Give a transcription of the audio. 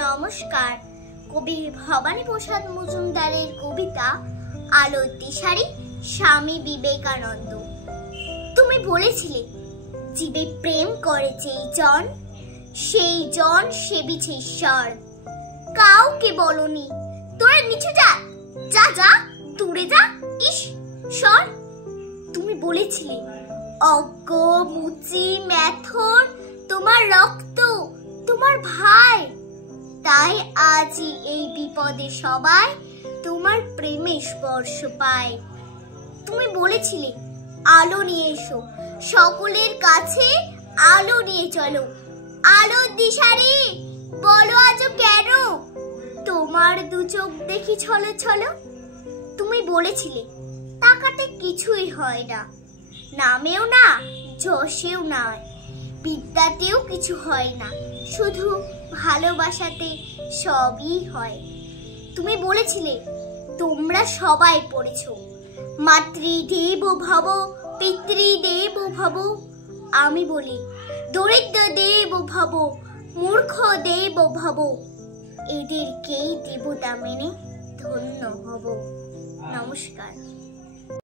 নমস্কার। কবি ভবানী প্রসাদ মজুমদারের কবিতা আলোর দিশারি, স্বামী বিবেকানন্দ। তুমি বলেছিলে জীবে প্রেম করে যেই জন, সেই জন সেবিছে ঈশ্বর। কাউকে বলনি তোরা নিচু যা, যা যা দূরে যা, ইস সর। তুমি বলেছিলে অজ্ঞ মুচি মেথর তোমার রক্ত, তোমার ভাই। তাই আজই এই বিপদে সবাই তোমার প্রেমে স্পর্শ পায়। তুমি বলেছিলে আলো নিয়ে এসো, সকলের কাছে আলো নিয়ে চলো। আলোর দিশারি বলো আজও কেন তোমার দু চোখ দেখি ছলো ছলো। তুমি বলেছিলে টাকাতে কিছুই হয় না, নামেও না যশেও না, বিদ্যাতেও কিছু হয় না, শুধু ভালোবাসাতে সবই হয়। তুমি বলেছিলে তোমরা সবাই পড়েছো মাতৃদেব ভব পিতৃদেব ভব। আমি বলি দরিদ্র দেব ভব, মূর্খ দেব ভব। এদেরকেই দেবতা মেনে ধন্য হব। নমস্কার।